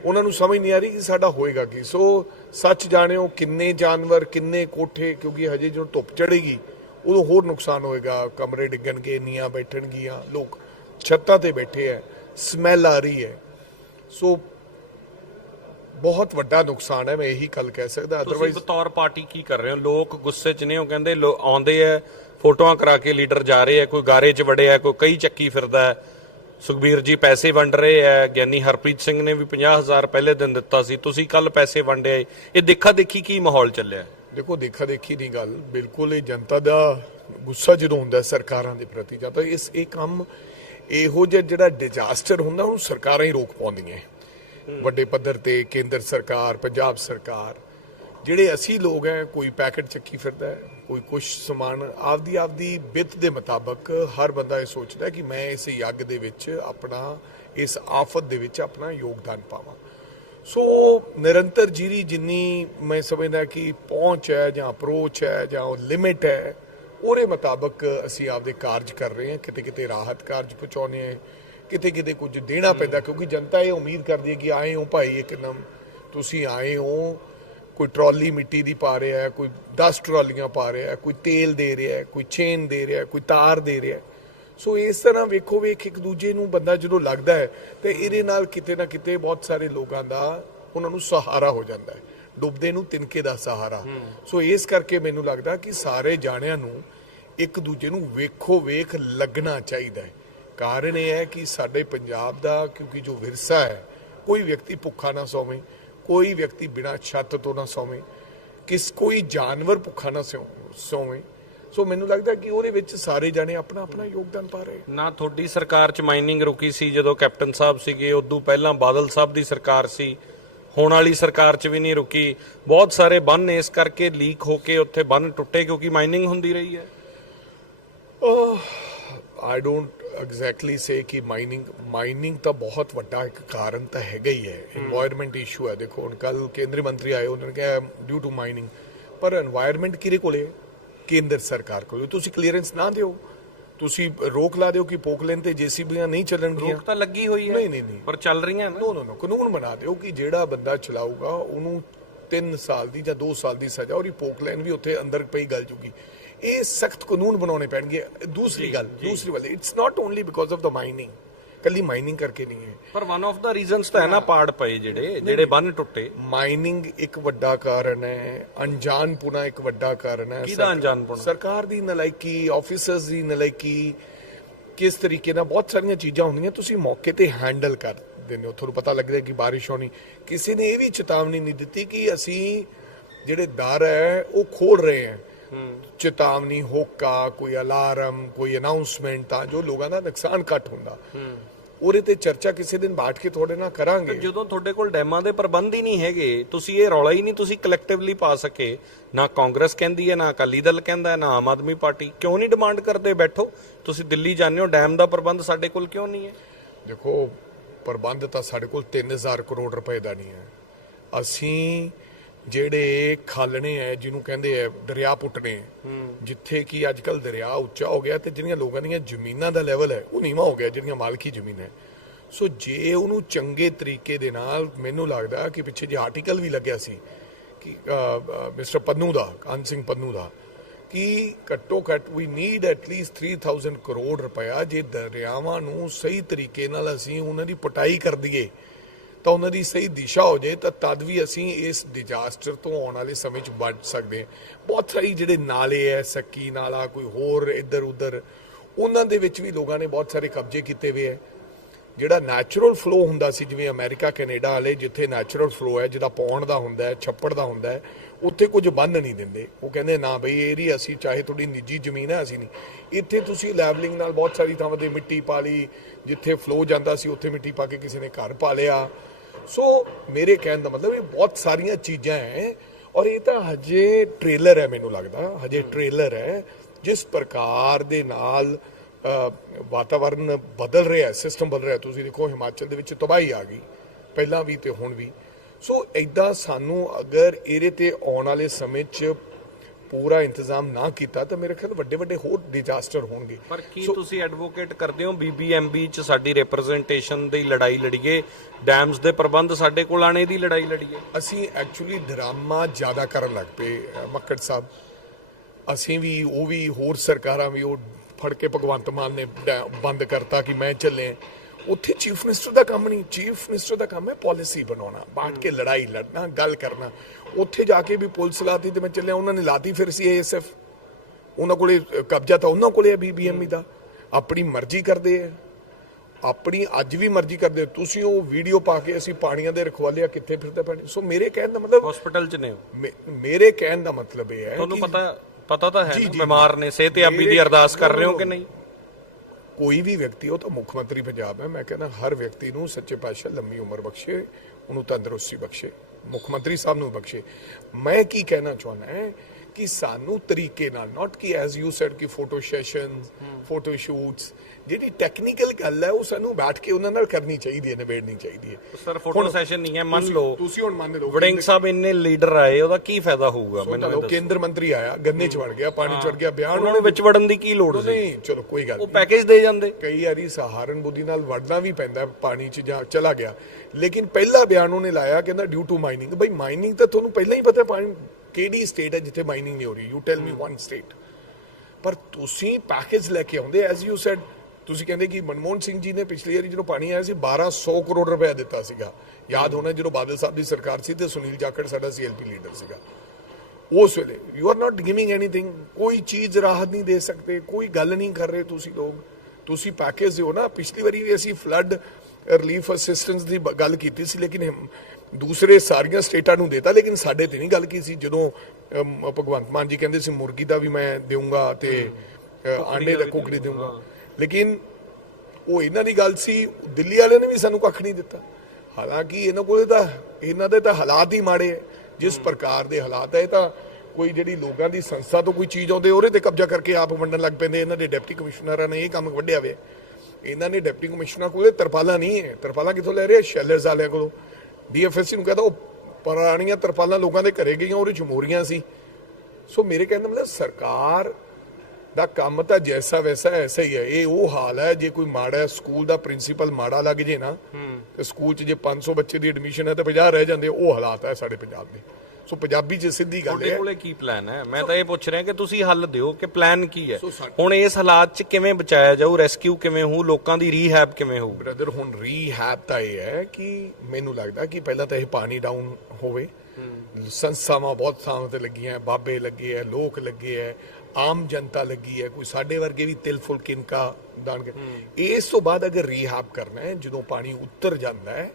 ਉਹਨਾਂ ਨੂੰ ਸਮਝ ਨਹੀਂ ਆ ਰਹੀ ਕਿ ਸਾਡਾ ਹੋਏਗਾ ਕੀ। ਸੋ ਸੱਚ ਜਾਣਿਓ, ਕਿੰਨੇ ਜਾਨਵਰ, ਕਿੰਨੇ ਕੋਠੇ, ਕਿਉਂਕਿ ਹਜੇ ਜਦੋਂ ਧੁੱਪ ਚੜੇਗੀ ਉਦੋਂ ਹੋਰ ਨੁਕਸਾਨ ਹੋਏਗਾ ਕਮਰੇ ਡਿੱਗਣਗੇ ਨੀਆਂ ਬੈਠਣਗੀਆਂ ਲੋਕ ਛੱਤਾਂ ਤੇ ਬੈਠੇ ਐ ਸਮੈਲ ਆ ਰਹੀ ਹੈ ਸੋ ਬਹੁਤ ਵੱਡਾ ਨੁਕਸਾਨ ਹੈ ਮੈਂ ਇਹੀ ਗੱਲ ਕਹਿ ਸਕਦਾ ਤੁਸੀਂ ਅਦਰਵਾਈਜ਼ ਬਤੌਰ ਪਾਰਟੀ ਕੀ ਕਰ ਰਹੇ ਹੋ? ਲੋਕ ਗੁੱਸੇ 'ਚ ਨੇ ਉਹ ਕਹਿੰਦੇ ਆਉਂਦੇ ਐ ਫੋਟੋਆਂ ਕਰਾ ਕੇ ਲੀਡਰ ਜਾ ਰਹੇ ਐ ਕੋਈ ਗਾਰੇ 'ਚ ਵੜਿਆ ਕੋਈ ਕਈ ਚੱਕੀ ਫਿਰਦਾ ਹੈ ਸੁਖਬੀਰ ਜੀ ਪੈਸੇ ਵੰਡ ਰਹੇ ਐ ਗਿਆਨੀ ਹਰਪ੍ਰੀਤ ਸਿੰਘ ਨੇ ਵੀ 50000 ਪਹਿਲੇ ਦਿਨ ਦਿੱਤਾ ਸੀ ਤੁਸੀਂ ਕੱਲ ਪੈਸੇ ਵੰਡੇ ਇਹ ਦੇਖਾ ਦੇਖੀ ਕੀ ਮਾਹੌਲ ਚੱਲਿਆ? ਦੇਖੋ ਦੇਖਾ ਦੇਖੀ ਦੀ ਗੱਲ ਬਿਲਕੁਲ ਇਹ ਜਨਤਾ ਦਾ ਗੁੱਸਾ ਜਦੋਂ ਹੁੰਦਾ ਹੈ ਸਰਕਾਰਾਂ ਦੇ ਪ੍ਰਤੀ ਜਾਂ ਤਾਂ ਇਸ ਇਹ ਕੰਮ ਇਹੋ ਜਿਹਾ ਜਿਹੜਾ ਡਿਜ਼ਾਸਟਰ ਹੁੰਦਾ ਉਹਨੂੰ ਸਰਕਾਰਾਂ ਹੀ ਰੋਕ ਪਾਉਂਦੀਆਂ ਵੱਡੇ ਪੱਧਰ ਤੇ ਕੇਂਦਰ ਸਰਕਾਰ ਪੰਜਾਬ ਸਰਕਾਰ ਜਿਹੜੇ ਅਸੀਂ ਲੋਕ ਹੈ ਕੋਈ ਪੈਕੇਟ ਚੱਕੀ ਫਿਰਦਾ ਹੈ ਕੋਈ ਕੁਛ ਸਮਾਨ ਆਪਦੀ ਆਪਦੀ ਬਿੱਤ ਦੇ ਮੁਤਾਬਕ ਹਰ ਬੰਦਾ ਇਹ ਸੋਚਦਾ ਕਿ ਮੈਂ ਇਸ ਯੱਗ ਦੇ ਵਿੱਚ ਆਪਣਾ ਇਸ ਆਫਤ ਦੇ ਵਿੱਚ ਆਪਣਾ ਯੋਗਦਾਨ ਪਾਵਾਂ। ਸੋ ਨਿਰੰਤਰ ਜੀਰੀ ਜਿੰਨੀ ਮੈਂ ਸਮਝਦਾ ਕਿ ਪਹੁੰਚ ਹੈ ਜਾਂ ਅਪਰੋਚ ਹੈ ਜਾਂ ਉਹ ਲਿਮਿਟ ਹੈ ਉਹਦੇ ਮੁਤਾਬਕ ਅਸੀਂ ਆਪਦੇ ਕਾਰਜ ਕਰ ਰਹੇ ਹਾਂ। ਕਿਤੇ ਕਿਤੇ ਰਾਹਤ ਕਾਰਜ ਪਹੁੰਚਾਉਣੇ ਹੈ ਕਿਤੇ ਕਿਤੇ ਕੁਝ ਦੇਣਾ ਪੈਂਦਾ ਕਿਉਂਕਿ ਜਨਤਾ ਇਹ ਉਮੀਦ ਕਰਦੀ ਹੈ ਕਿ ਆਏ ਹੋ ਭਾਈ ਇੱਕਦਮ ਤੁਸੀਂ ਆਏ ਹੋ ਕੋਈ ਟਰਾਲੀ ਮਿੱਟੀ ਦੀ ਪਾ ਰਿਹਾ ਹੈ ਕੋਈ 10 ਟਰਾਲੀਆਂ ਪਾ ਰਿਹਾ ਹੈ ਕੋਈ ਤੇਲ ਦੇ ਰਿਹਾ ਹੈ ਕੋਈ ਚੇਨ ਦੇ ਰਿਹਾ ਹੈ ਕੋਈ ਤਾਰ ਦੇ ਰਿਹਾ ਹੈ। ਸੋ ਇਸ ਤਰ੍ਹਾਂ ਵੇਖੋ ਵੇਖ ਇੱਕ ਦੂਜੇ ਨੂੰ ਬੰਦਾ ਜਦੋਂ ਲੱਗਦਾ ਹੈ, ਤੇ ਇਹਦੇ ਨਾਲ ਕਿਤੇ ਨਾ ਕਿਤੇ ਬਹੁਤ ਸਾਰੇ ਲੋਕਾਂ ਦਾ ਉਹਨਾਂ ਨੂੰ ਸਹਾਰਾ ਹੋ ਜਾਂਦਾ ਹੈ। ਡੁੱਬਦੇ ਨੂੰ ਤਿਨਕੇ ਦਾ ਸਹਾਰਾ। ਸੋ ਇਸ ਕਰਕੇ ਮੈਨੂੰ ਲੱਗਦਾ ਕਿ ਸਾਰੇ ਜਾਣਿਆਂ ਨੂੰ ਇੱਕ ਦੂਜੇ ਨੂੰ ਵੇਖੋ ਵੇਖ ਲੱਗਣਾ ਚਾਹੀਦਾ ਹੈ। ਕਾਰਨ ਇਹ ਹੈ ਕਿ ਸਾਡੇ ਪੰਜਾਬ ਦਾ ਕਿਉਂਕਿ ਜੋ ਵਿਰਸਾ ਹੈ, ਕੋਈ ਵਿਅਕਤੀ ਭੁੱਖਾ ਨਾ ਸੋਵੇ, ਕੋਈ ਵਿਅਕਤੀ ਬਿਨਾਂ ਛੱਤ ਤੋਂ ਨਾ ਸੋਵੇ, ਕਿਸ ਕੋਈ ਜਾਨਵਰ ਭੁੱਖਾ ਨਾ ਸਿਉ- ਸੋਵੇ। ਸੋ ਮੈਨੂੰ ਲੱਗਦਾ ਕਿ ਉਹਦੇ ਵਿੱਚ ਸਾਰੇ ਜਾਣੇ ਆਪਣਾ ਆਪਣਾ ਯੋਗਦਾਨ ਪਾ ਰਹੇ ਨਾ ਤੁਹਾਡੀ ਸਰਕਾਰ ਚ ਮਾਈਨਿੰਗ ਰੁਕੀ ਸੀ ਜਦੋਂ ਕੈਪਟਨ ਸਾਹਿਬ ਸੀਗੇ ਉਦੋਂ ਪਹਿਲਾਂ ਬਾਦਲ ਸਾਹਿਬ ਦੀ ਸਰਕਾਰ ਸੀ ਹੁਣ ਵਾਲੀ ਸਰਕਾਰ ਚ ਵੀ ਨਹੀਂ ਰੁਕੀ। ਬਹੁਤ ਸਾਰੇ ਬੰਨ ਇਸ ਕਰਕੇ ਲੀਕ ਹੋ ਕੇ ਉੱਥੇ ਬੰਨ ਟੁੱਟੇ ਕਿਉਂਕਿ ਮਾਈਨਿੰਗ ਹੁੰਦੀ ਰਹੀ ਹੈ। ਆਈ ਡੋਨਟ ਐਗਜ਼ੈਕਟਲੀ ਸੇ ਕਿ ਮਾਈਨਿੰਗ ਮਾਈਨਿੰਗ ਤਾਂ ਬਹੁਤ ਵੱਡਾ ਇੱਕ ਕਾਰਨ ਤਾਂ ਹੈਗਾ ਹੀ ਹੈ। এনवायरमेंट ਇਸ਼ੂ ਹੈ। ਦੇਖੋ ਹੁਣ ਕੱਲ ਕੇਂਦਰੀ ਮੰਤਰੀ ਆਏ ਉਹਨਾਂ ਨੇ ਕਿਹਾ ਡਿਊ ਟੂ ਮਾਈਨਿੰग ਪਰ এনवायरमेंट ਕਿਹਦੇ ਕੋਲੇ ਕੇਂਦਰ ਸਰਕਾਰ ਕੋਲੇ। ਤੁਸੀਂ ਕਲੀਅਰੈਂਸ ਨਾ ਦਿਓ। ਤੁਸੀਂ ਰੋਕ ਲਾ ਦਿਓ ਕਿ ਪੋਕਲੈਨ ਤੇ ਜੀਸੀਬੀਆਂ ਨਹੀਂ ਚੱਲਣਗੀਆਂ। ਰੋਕ ਤਾਂ ਲੱਗੀ ਹੋਈ ਹੈ ਨਹੀਂ, ਨਹੀਂ, ਨਹੀਂ। ਪਰ ਚੱਲ ਰਹੀਆਂ ਨਾ। ਨੋ ਨੋ ਨੋ ਕਾਨੂੰਨ ਬਣਾ ਦਿਓ ਕਿ ਜਿਹੜਾ ਬੰਦਾ ਚਲਾਊਗਾ ਉਹਨੂੰ 3 ਸਾਲ ਦੀ ਜਾਂ 2 ਸਾਲ ਦੀ ਸਜ਼ਾ ਔਰ ਇਹ ਵੀ ਉੱਥੇ ਅੰਦਰ ਪਈ ਗੱਲ ਜੂਗੀ। ਇਹ ਸਖਤ ਕਾਨੂੰਨ ਬਣਾਉਣੇ ਪੈਣਗੇ। ਦੂਸਰੀ ਗੱਲ ਦੂਸਰੀ ਗੱਲ it's not only because of the mining ਕੱਲੀ ਮਾਈਨਿੰਗ ਕਰਕੇ ਨਹੀਂ ਹੈ। ਪਰ ਵਨ ਆਫ ਦਾ ਰੀਜ਼ਨਸ ਤਾਂ ਹੈ ਨਾ ਪਾੜ ਪਏ ਜਿਹੜੇ ਜਿਹੜੇ ਬੰਨ ਟੁੱਟੇ। ਮਾਈਨਿੰਗ ਇੱਕ ਵੱਡਾ ਕਾਰਨ ਹੈ ਅਣਜਾਣਪੁਣਾ ਇੱਕ ਵੱਡਾ ਕਾਰਨ ਹੈ। ਕਿਹਦਾ ਅਣਜਾਣਪੁਣਾ? ਸਰਕਾਰ ਦੀ ਨਲਾਇਕੀ ਆਫੀਸਰਸ ਦੀ ਨਲਾਇਕੀ ਕਿਸ ਤਰੀਕੇ ਨਾਲ ਬਹੁਤ ਸਾਰੀਆਂ ਚੀਜ਼ਾਂ ਹੁੰਦੀਆਂ ਤੁਸੀਂ ਮੌਕੇ ਤੇ ਹੈਂਡਲ ਕਰ ਦਿੰਦੇ ਹੋ। ਤੁਹਾਨੂੰ ਪਤਾ ਲੱਗਦਾ ਕਿ ਬਾਰਿਸ਼ ਹੋਣੀ ਕਿਸੇ ਨੇ ਇਹ ਵੀ ਚੇਤਾਵਨੀ ਨਹੀਂ ਦਿੱਤੀ ਕਿ ਅਸੀਂ ਜਿਹੜੇ ਦਰ ਹੈ ਉਹ ਖੋਲ ਰਹੇ ਹਾਂ। ਚੇਤਾਵਨੀ ਹੋਕਾ ਕੋਈ ਅਲਾਰਮ ਕੋਈ ਅਨਾਉਂਸਮੈਂਟ ਤਾਂ ਜੋ ਲੋਕਾਂ ਦਾ ਨੁਕਸਾਨ ਘੱਟ ਹੁੰਦਾ। ਉਹਦੇ ਤੇ ਚਰਚਾ ਕਿਸੇ ਦਿਨ ਬਾਟ ਕੇ ਤੁਹਾਡੇ ਨਾਲ ਕਰਾਂਗੇ। ਜਦੋਂ ਤੁਹਾਡੇ ਕੋਲ ਡੈਮਾਂ ਦੇ ਪ੍ਰਬੰਧ ਹੀ ਨਹੀਂ ਹੈਗੇ ਤੁਸੀਂ ਇਹ ਰੌਲਾ ਹੀ ਨਹੀਂ ਤੁਸੀਂ ਕਲੈਕਟਿਵਲੀ ਪਾ ਸਕੇ। ਨਾ ਕਾਂਗਰਸ ਕਹਿੰਦੀ ਹੈ ਨਾ ਅਕਾਲੀ ਦਲ ਕਹਿੰਦਾ ਹੈ ਨਾ ਆਮ ਆਦਮੀ ਪਾਰਟੀ। ਕਿਉਂ ਨਹੀਂ ਡਿਮਾਂਡ ਕਰਦੇ ਬੈਠੋ? ਤੁਸੀਂ ਦਿੱਲੀ ਜਾਂਦੇ ਹੋ ਡੈਮ ਦਾ ਪ੍ਰਬੰਧ ਸਾਡੇ ਕੋਲ ਕਿਉਂ ਨਹੀਂ ਹੈ? ਦੇਖੋ ਪ੍ਰਬੰਧ ਤਾਂ ਸਾਡੇ ਕੋਲ 3000 ਕਰੋੜ ਰੁਪਏ ਦਾ ਨਹੀਂ ਹੈ। ਅਸੀਂ ਜਿਹੜੇ ਖਾਲਣੇ ਹੈ ਜਿਹਨੂੰ ਕਹਿੰਦੇ ਆ ਦਰਿਆ ਪੁੱਟਣੇ। ਜਿੱਥੇ ਕਿ ਅੱਜ ਕੱਲ ਦਰਿਆ ਉੱਚਾ ਹੋ ਗਿਆ ਤੇ ਜਿਹੜੀਆਂ ਲੋਕਾਂ ਦੀਆਂ ਜ਼ਮੀਨਾਂ ਦਾ ਲੈਵਲ ਹੈ ਉਹ ਨੀਵਾ ਹੋ ਗਿਆ, ਜਿਹੜੀਆਂ ਮਾਲਕੀ ਜ਼ਮੀਨ ਹੈ ਸੋ ਜੇ ਉਹਨੂੰ ਚੰਗੇ ਤਰੀਕੇ ਦੇ ਨਾਲ ਮੈਨੂੰ ਲੱਗਦਾ ਕਿ ਪਿੱਛੇ ਜੇ ਆਰਟੀਕਲ ਵੀ ਲੱਗਿਆ ਸੀ ਕਿ ਮਿਸਟਰ ਪੰਨੂ ਦਾ ਕਾਨ ਸਿੰਘ ਪੰਨੂ ਦਾ, ਕਿ ਘੱਟੋ ਘੱਟ we need at least 3000 crore ਰੁਪਇਆ ਜੇ ਦਰਿਆਵਾਂ ਨੂੰ ਸਹੀ ਤਰੀਕੇ ਨਾਲ ਅਸੀਂ ਉਹਨਾਂ ਦੀ ਪਟਾਈ ਕਰ ਦਈਏ ਤਾਂ ਉਹਨਾਂ ਦੀ ਸਹੀ ਦਿਸ਼ਾ ਹੋ ਜਾਏ, ਤਾਂ ਤਦ ਵੀ ਅਸੀਂ ਇਸ ਡਿਜ਼ਾਸਟਰ ਤੋਂ ਆਉਣ ਵਾਲੇ ਸਮੇਂ 'ਚ ਬਚ ਸਕਦੇ ਹਾਂ। ਬਹੁਤ ਸਾਰੀ ਜਿਹੜੇ ਨਾਲੇ ਐ ਸੱਕੀ ਨਾਲਾ, ਕੋਈ ਹੋਰ ਇੱਧਰ ਉੱਧਰ ਉਹਨਾਂ ਦੇ ਵਿੱਚ ਵੀ ਲੋਕਾਂ ਨੇ ਬਹੁਤ ਸਾਰੇ ਕਬਜ਼ੇ ਕੀਤੇ ਹੋਏ ਐ ਜਿਹੜਾ ਨੈਚੁਰਲ ਫਲੋ ਹੁੰਦਾ ਸੀ, ਜਿਵੇਂ ਅਮਰੀਕਾ, ਕੈਨੇਡਾ ਵਾਲੇ, ਜਿੱਥੇ ਨੈਚੁਰਲ ਫਲੋ ਹੈ, ਜਿਹਦਾ ਪੌਣ ਦਾ ਹੁੰਦਾ ਹੈ, ਛੱਪੜ ਦਾ ਹੁੰਦਾ ਹੈ, ਉੱਥੇ ਕੁਝ ਬੰਨ ਨਹੀਂ ਦਿੰਦੇ। ਉਹ ਕਹਿੰਦੇ, ਨਾ ਬਈ ਇਹਦੀ ਅਸੀਂ, ਚਾਹੇ ਤੁਹਾਡੀ ਨਿੱਜੀ ਜ਼ਮੀਨ ਹੈ, ਅਸੀਂ ਨਹੀਂ। ਇੱਥੇ ਤੁਸੀਂ ਲੈਵਲਿੰਗ ਨਾਲ ਬਹੁਤ ਸਾਰੀ ਥਾਵਾਂ ਤੇ ਮਿੱਟੀ ਪਾ ਲਈ, ਜਿੱਥੇ ਫਲੋ ਜਾਂਦਾ ਸੀ, ਉੱਥੇ ਮਿੱਟੀ ਪਾ ਕੇ ਕਿਸੇ ਨੇ ਘਰ ਪਾ ਲਿਆ। ਸੋ ਮੇਰੇ ਕਹਿਣ ਦਾ ਮਤਲਬ ਇਹ ਬਹੁਤ ਸਾਰੀਆਂ ਚੀਜ਼ਾਂ ਹੈ ਔਰ ਇਹ ਤਾਂ ਹਜੇ ਟ੍ਰੇਲਰ ਹੈ ਮੈਨੂੰ ਲੱਗਦਾ ਹਜੇ ਟ੍ਰੇਲਰ ਹੈ ਜਿਸ ਪ੍ਰਕਾਰ ਦੇ ਨਾਲ ਵਾਤਾਵਰਨ ਬਦਲ ਰਿਹਾ ਹੈ ਸਿਸਟਮ ਬਦਲ ਰਿਹਾ। ਤੁਸੀਂ ਦੇਖੋ ਹਿਮਾਚਲ ਦੇ ਵਿੱਚ ਤਬਾਹੀ ਆ ਗਈ ਪਹਿਲਾਂ ਵੀ ਤੇ ਹੁਣ ਵੀ। ਸੋ ਐਦਾਂ ਸਾਨੂੰ ਅਗਰ ਇਹਦੇ ਤੇ ਆਉਣ ਵਾਲੇ ਸਮੇਂ 'ਚ ਪੂਰਾ ਇੰਤਜ਼ਾਮ ਨਾ ਕੀਤਾ ਤਾਂ ਮੇਰੇ ਖਿਆਲ ਵੱਡੇ ਵੱਡੇ ਹੋਰ ਡਿਜ਼ਾਸਟਰ ਹੋਣਗੇ। ਪਰ ਕੀ ਤੁਸੀਂ ਐਡਵੋਕੇਟ ਕਰਦੇ ਹੋ ਬੀਬੀਐਮਬੀ ਚ ਸਾਡੀ ਰਿਪਰੈਜ਼ੈਂਟੇਸ਼ਨ ਦੀ ਲੜਾਈ ਲੜੀਏ? ਡੈਮਸ ਦੇ ਪ੍ਰਬੰਧ ਸਾਡੇ ਕੋਲ ਆਣੇ ਦੀ ਲੜਾਈ ਲੜੀਏ? ਅਸੀਂ ਐਕਚੁਅਲੀ ਡਰਾਮਾ ਜ਼ਿਆਦਾ ਕਰਨ ਲੱਗ ਪਏ ਮੱਕੜ ਸਾਹਿਬ। ਅਸੀਂ ਵੀ ਉਹ ਵੀ ਹੋਰ ਸਰਕਾਰਾਂ ਵੀ ਉਹ ਫੜ ਕੇ ਭਗਵੰਤ ਮਾਨ ਨੇ ਬੰਦ ਕਰਤਾ ਕਿ ਮੈਂ ਚੱਲੇ ਉੱਥੇ ਚੀਫ ਮਿਨਿਸਟਰ ਦਾ ਕੰਮ ਨਹੀਂ ਚੀਫ ਮਿਨਿਸਟਰ ਦਾ ਕੰਮ ਹੈ ਪਾਲਿਸੀ ਬਣਾਉਣਾ ਬਾਟ ਕੇ ਲੜਾਈ ਲੜਨਾ ਗੱਲ ਕਰਨਾ। ਉੱਥੇ ਜਾ ਕੇ ਵੀ ਪੁਲਿਸ ਲਾਤੀ ਤੇ ਮੈਂ ਚੱਲਿਆ ਉਹਨਾਂ ਨੇ ਲਾਤੀ ਫਿਰ ਸੀ ਏਐਸਐਫ ਉਹਨਾਂ ਕੋਲੇ ਕਬਜ਼ਾ ਤਾਂ ਉਹਨਾਂ ਕੋਲੇ ਹੈ। ਬੀਬੀਐਮਈ ਦਾ। ਆਪਣੀ ਮਰਜ਼ੀ ਕਰਦੇ ਆ। ਆਪਣੀ ਅੱਜ ਵੀ ਮਰਜ਼ੀ ਕਰਦੇ। ਤੁਸੀਂ ਉਹ ਵੀਡੀਓ ਪਾ ਕੇ ਅਸੀਂ ਪਾਣੀਆਂ ਦੇ ਰਖਵਾਲਿਆ ਕਿੱਥੇ ਫਿਰਦਾ ਪਾਣੀ? ਸੋ ਮੇਰੇ ਕਹਿਣ ਦਾ ਮਤਲਬ ਹਸਪੀਟਲ ਚ ਨੇ ਮੇਰੇ ਕਹਿਣ ਦਾ ਮਤਲਬ ਇਹ ਹੈ ਤੁਹਾਨੂੰ ਪਤਾ ਪਤਾ ਤਾਂ ਹੈ। ਬਿਮਾਰ ਨੇ ਸਿਹਤਯਾਬੀ ਦੀ ਅਰਦਾਸ ਕਰ ਰਹੇ ਹੋ ਕਿ ਨਹੀਂ? ਕੋਈ ਵੀ ਵਿਅਕਤੀ ਉਹ ਤਾਂ ਮੁੱਖ ਮੰਤਰੀ ਪੰਜਾਬ ਹੈ। ਮੈਂ ਕਹਿੰਦਾ ਹਰ ਵਿਅਕਤੀ ਨੂੰ ਸੱਚੇ ਪਾਤਸ਼ਾਹ ਲੰਮੀ ਉਮਰ ਬਖਸ਼ੇ ਉਹਨੂੰ ਤੰਦਰੁਸਤੀ ਬਖਸ਼ੇ। ਮੁੱਖ ਮੰਤਰੀ ਸਾਹਿਬ ਨੂੰ ਬਖਸ਼ੇ। ਮੈਂ ਕੀ ਕਹਿਣਾ ਚਾਹੁੰਦਾ ਹੈ ਕਿ ਸਾਨੂੰ ਤਰੀਕੇ ਨਾਲ ਨਾਟ ਕਿ ਐਜ਼ ਯੂ ਸੈਡ ਕਿ ਫੋਟੋ ਸੈਸ਼ਨਸ ਫੋਟੋ ਸ਼ੂਟਸ ਜਿਹੜੀ ਟੈਕਨੀਕਲ ਗੱਲ ਹੈ ਉਹ ਸਾਨੂੰ ਬੈਠ ਕੇ ਉਹਨਾਂ ਨਾਲ ਕਰਨੀ ਚਾਹੀਦੀ ਹੈ ਨਿਬੇੜਨੀ ਚਾਹੀਦੀ ਹੈ। ਸਰ ਫੋਟੋ ਸੈਸ਼ਨ ਨਹੀਂ ਹੈ ਮੰਨ ਲਓ। ਤੁਸੀਂ ਹੁਣ ਮੰਨ ਲਓ ਵੜਿੰਗ ਸਾਹਿਬ ਇੰਨੇ ਲੀਡਰ ਆਏ ਉਹਦਾ ਕੀ ਫਾਇਦਾ ਹੋਊਗਾ? ਮੰਨ ਦੱਸੋ। ਕੇਂਦਰ ਮੰਤਰੀ ਆਇਆ ਗੰਨੇ ਚ ਵੜ ਗਿਆ ਪਾਣੀ ਚ ਵੜ ਗਿਆ ਬਿਆਨ ਉਹਨਾਂ ਨੂੰ ਵਿੱਚ ਵੜਨ ਦੀ ਕੀ ਲੋੜ ਸੀ? ਨਹੀਂ ਚਲੋ ਕੋਈ ਗੱਲ ਉਹ ਪੈਕੇਜ ਦੇ ਜਾਂਦੇ। ਕਈ ਵਾਰੀ ਸਹਾਰਨਬੁੱਧੀ ਨਾਲ ਵੜਨਾ ਵੀ ਪੈਂਦਾ ਪਾਣੀ 'ਚ ਜਾਂ ਚਲਾ ਗਿਆ। ਲੇਕਿਨ ਪਹਿਲਾ ਬਿਆਨ ਉਹਨੇ ਲਾਇਆ ਕਹਿੰਦਾ ਡਿਊ ਟੂ ਮਾਈਨਿੰਗ ਬਈ ਮਾਈਨਿੰਗ ਤਾਂ ਤੁਹਾਨੂੰ ਪਹਿਲਾਂ ਹੀ ਪਤਾ ਪਾਣੀ ਕਿਹੜੀ ਸਟੇਟ ਹੈ ਜਿੱਥੇ ਮਾਈਨਿੰਗ ਨਹੀਂ ਹੋ ਰਹੀ? You tell me one state ਪਰ ਤੁਸੀਂ ਪੈਕੇਜ ਲੈ ਕੇ ਆਉਂਦੇ ਐਜ਼ ਯੂ ਸੈਡ ਤੁਸੀਂ ਕਹਿੰਦੇ ਕਿ ਮਨਮੋਹਨ ਸਿੰਘ ਜੀ ਨੇ ਪਿਛਲੀ ਵਾਰੀ ਜਦੋਂ ਪਾਣੀ ਆਇਆ ਸੀ 1200 ਕਰੋੜ ਰੁਪਏ ਦਿੱਤਾ ਸੀਗਾ। ਯਾਦ ਹੋਣਾ ਜਦੋਂ ਬਾਦਲ ਸਾਹਿਬ ਦੀ ਸਰਕਾਰ ਸੀ ਤੇ ਸੁਨੀਲ ਜਾਖੜ ਸਾਡਾ ਸੀਐਲਪੀ ਲੀਡਰ ਸੀਗਾ। ਉਸ ਵੇਲੇ you are not giving anything ਕੋਈ ਚੀਜ਼ ਰਾਹਤ ਨਹੀਂ ਦੇ ਸਕਦੇ, ਕੋਈ ਗੱਲ ਨਹੀਂ ਕਰ ਰਹੇ ਤੁਸੀਂ ਲੋਕ। ਤੁਸੀਂ ਪੈਕੇਜ ਦਿਓ ਨਾ। ਪਿਛਲੀ ਵਾਰੀ ਵੀ ਅਸੀਂ ਫਲੱਡ ਰਿਲੀਫ ਅਸਿਸਟੈਂਸ ਦੀ ਬ- ਗੱਲ ਕੀਤੀ ਸੀ, ਲੇਕਿਨ ਹਮ- ਦੂਸਰੇ ਸਾਰੀਆਂ ਸਟੇਟਾਂ ਨੂੰ ਦੇਤਾ ਲੇਕਿਨ ਸਾਡੇ ਤੇ ਨਹੀਂ ਗੱਲ ਕੀ ਸੀ। ਜਦੋਂ ਭਗਵੰਤ ਮਾਨ ਜੀ ਕਹਿੰਦੇ ਸੀ ਮੁਰਗੀ ਦਾ ਵੀ ਮੈਂ ਦੇਵਾਂਗਾ ਤੇ ਆਂਡੇ ਦਾ ਕੁਕੜੀ ਦੇਵਾਂਗਾ ਲੇਕਿਨ ਉਹ ਇਹਨਾਂ ਦੀ ਗੱਲ ਸੀ ਦਿੱਲੀ ਵਾਲਿਆਂ ਨੇ ਵੀ ਸਾਨੂੰ ਕੱਖ ਨਹੀਂ ਦਿੱਤਾ। ਹਾਲਾਂਕਿ ਇਹਨਾਂ ਕੋਲੇ ਤਾਂ ਇਹਨਾਂ ਦੇ ਤਾਂ ਹਾਲਾਤ ਹੀ ਮਾੜੇ ਹੈ ਜਿਸ ਪ੍ਰਕਾਰ ਦੇ ਹਾਲਾਤ ਹੈ ਤਾਂ ਕੋਈ ਜਿਹੜੀ ਲੋਕਾਂ ਦੀ ਸੰਸਥਾ ਤੋਂ ਕੋਈ ਚੀਜ਼ ਆਉਂਦੇ ਉਹਦੇ ਤੇ ਕਬਜ਼ਾ ਕਰਕੇ ਆਪ ਵੰਡਣ ਲੱਗ ਪੈਂਦੇ। ਇਹਨਾਂ ਦੇ ਡਿਪਟੀ ਕਮਿਸ਼ਨਰਾਂ ਨੇ ਇਹ ਕੰਮ ਵੱਢਿਆ ਵੇ। ਇਹਨਾਂ ਨੇ ਡਿਪਟੀ ਕਮਿਸ਼ਨਰਾਂ ਕੋਲੇ ਤਰਪਾਲਾਂ ਨਹੀਂ ਹੈ ਤਰਪਾਲਾਂ ਕਿੱਥੋਂ ਲੈ ਰਹੇ ਸ਼ੈਲਰਸ ਵਾਲਿਆਂ ਕੋਲੋਂ। ਡੀਐਫਐਸਸੀ ਨੂੰ ਕਹਿੰਦਾ ਉਹ ਪੁਰਾਣੀਆਂ ਤਰਪਾਲਾਂ ਲੋਕਾਂ ਦੇ ਘਰੇ ਗਈਆਂ ਉਹਦੇ ਚ ਮੋਰੀਆਂ ਸੀ। ਸੋ ਮੇਰੇ ਕਹਿੰਦਾ ਮਤਲਬ ਸਰਕਾਰ ਦਾ ਕੰਮ ਤਾਂ ਜੈਸਾ ਵੈਸਾ ਐਸਾ ਹੀ ਹੈ। ਇਹ ਉਹ ਹਾਲ ਹੈ ਜੇ ਕੋਈ ਮਾੜਾ ਹੈ, ਸਕੂਲ ਦਾ ਪ੍ਰਿੰਸੀਪਲ ਮਾੜਾ ਲੱਗ ਜੇ ਨਾ ਤੇ ਸਕੂਲ 'ਚ ਜੇ 500 ਬੱਚੇ ਦੀ ਐਡਮਿਸ਼ਨ ਹੈ ਤੇ 50 ਰਹਿ ਜਾਂਦੇ ਉਹ ਹਾਲਾਤ ਹੈ ਸਾਡੇ ਪੰਜਾਬ ਦੇ। ਸੋ ਪੰਜਾਬੀ 'ਚ ਸਿੱਧੀ ਗੱਲ ਤੁਹਾਡੇ ਹੈ। ਕੋਲੇ ਕੀ ਪਲਾਨ ਹੈ? ਮੈਂ ਤਾਂ ਇਹ ਪੁੱਛ ਰਿਹਾ ਕਿ ਤੁਸੀਂ ਹੱਲ ਦਿਓ ਕਿ ਪਲਾਨ ਕੀ ਹੈ? ਹੁਣ ਇਸ ਹਾਲਾਤ 'ਚ ਕਿਵੇਂ ਬਚਾਇਆ ਜਾਊ? ਰੈਸਕਿਊ ਕਿਵੇਂ ਹੋਊ? ਲੋਕਾਂ ਦੀ ਰੀਹੈਬ ਕਿਵੇਂ ਹੋਊ? ਬ੍ਰਦਰ ਹੁਣ ਰੀਹੈਬ ਤਾਂ ਇਹ ਹੈ ਕਿ ਮੈਨੂੰ ਲੱਗਦਾ ਕਿ ਪਹਿਲਾਂ ਤਾਂ ਇਹ ਪਾਣੀ ਡਾਊਨ ਹੋਵੇ। ਸੰਸਥਾਵਾਂ ਬਹੁਤ ਥਾਵਾਂ ਤੇ ਲੱਗੀਆਂ ਬਾਬੇ ਲੱਗੇ ਹੈ ਲੋਕ ਲੱਗੇ ਹੈ ਆਮ ਜਨਤਾ ਲੱਗੀ ਹੈ। ਕੋਈ ਸਾਡੇ ਵਰਗੇ ਵੀ ਤਿਲ ਫੁਲ ਕਿਨਕਾ ਦਾਨ ਇਸ ਤੋਂ ਬਾਅਦ ਅਗਰ ਰੀਹੈਬ ਕਰਨਾ ਹੈ ਜਦੋਂ ਪਾਣੀ ਉੱਤਰ ਜਾਂਦਾ ਹੈ